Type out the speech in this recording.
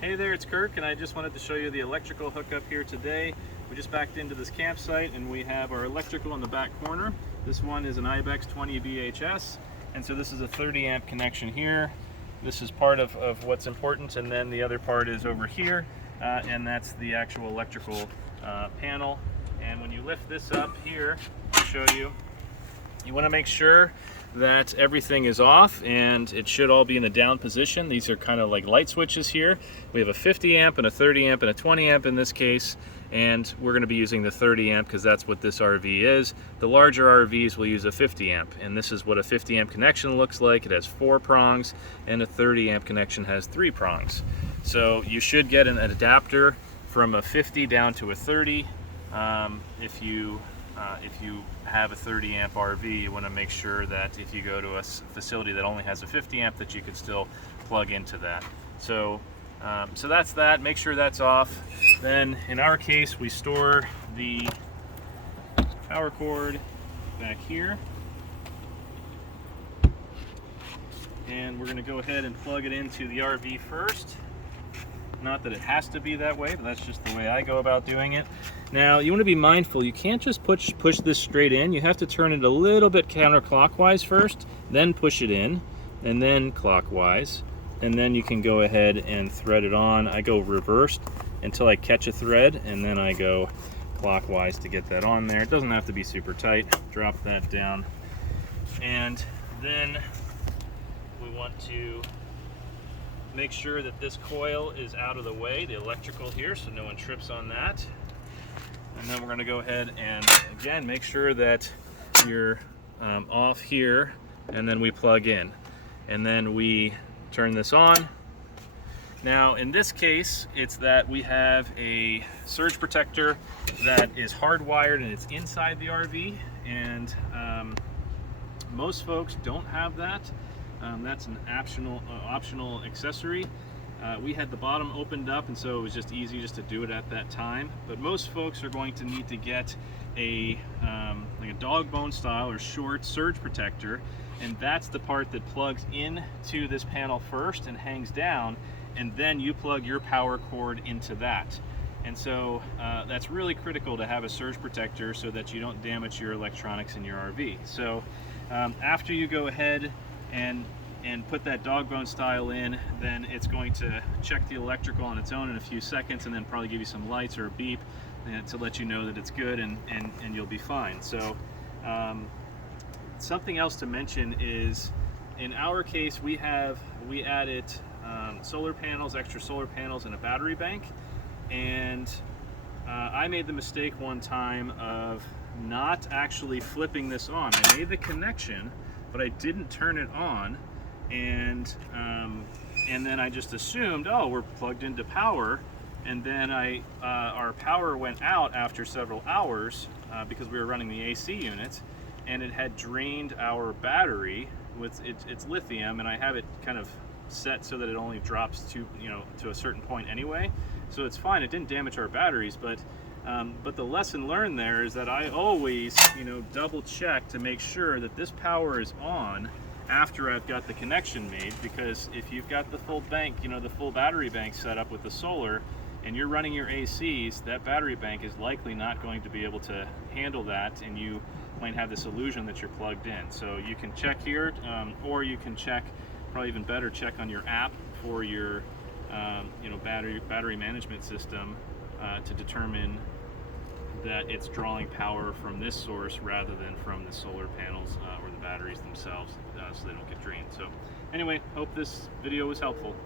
Hey there, it's Kirk, and I just wanted to show you the electrical hookup here today. We just backed into this campsite and we have our electrical in the back corner. This one is an IBEX 20 BHS, and so this is a 30 amp connection here. This is part of what's important, and then the other part is over here, and that's the actual electrical panel. And when you lift this up here, I'll show you, you want to make sure that everything is off, and it should all be in the down position. These are kind of like light switches here. We have a 50 amp and a 30 amp and a 20 amp in this case, and we're going to be using the 30 amp because that's what this RV is. The larger RVs will use a 50 amp, and this is what a 50 amp connection looks like. It has 4 prongs, and a 30 amp connection has 3 prongs. So you should get an adapter from a 50 down to a 30. If you have a 30 amp RV, you want to make sure that if you go to a facility that only has a 50 amp, that you could still plug into that. So that's that. Make sure that's off. Then in our case, we store the power cord back here, and we're going to go ahead and plug it into the RV first. Not that it has to be that way, but that's just the way I go about doing it. Now, you want to be mindful, you can't just push this straight in. You have to turn it a little bit counterclockwise first, then push it in, and then clockwise, and then you can go ahead and thread it on. I go reversed until I catch a thread, and then I go clockwise to get that on there. It doesn't have to be super tight. Drop that down, and then we want to make sure that this coil is out of the way, the electrical here, so no one trips on that. And then we're going to go ahead and again make sure that you're off here, and then we plug in, and then we turn this on. Now in this case, it's that we have a surge protector that is hardwired and it's inside the RV, and most folks don't have that. That's an optional accessory. We had the bottom opened up, and so it was just easy just to do it at that time. But most folks are going to need to get a like a dog bone style or short surge protector, and that's the part that plugs into this panel first and hangs down, and then you plug your power cord into that. And so that's really critical to have a surge protector so that you don't damage your electronics in your RV. So after you go ahead and put that dog bone style in, then it's going to check the electrical on its own in a few seconds, and then probably give you some lights or a beep to let you know that it's good, and you'll be fine. So something else to mention is, in our case, we added solar panels, extra solar panels, and a battery bank. And I made the mistake one time of not actually flipping this on. I made the connection, but I didn't turn it on, and then I just assumed, oh, we're plugged into power, and then our power went out after several hours because we were running the AC unit, and it had drained our battery with it's lithium, and I have it kind of set so that it only drops to a certain point anyway, so it's fine. It didn't damage our batteries, but the lesson learned there is that I always, double check to make sure that this power is on after I've got the connection made, because if you've got the full bank, the full battery bank set up with the solar, and you're running your ACs, that battery bank is likely not going to be able to handle that, and you might have this illusion that you're plugged in. So you can check here, or you can check, probably even better, check on your app for your battery management system to determine that it's drawing power from this source rather than from the solar panels or the batteries themselves, so they don't get drained. So anyway, hope this video was helpful.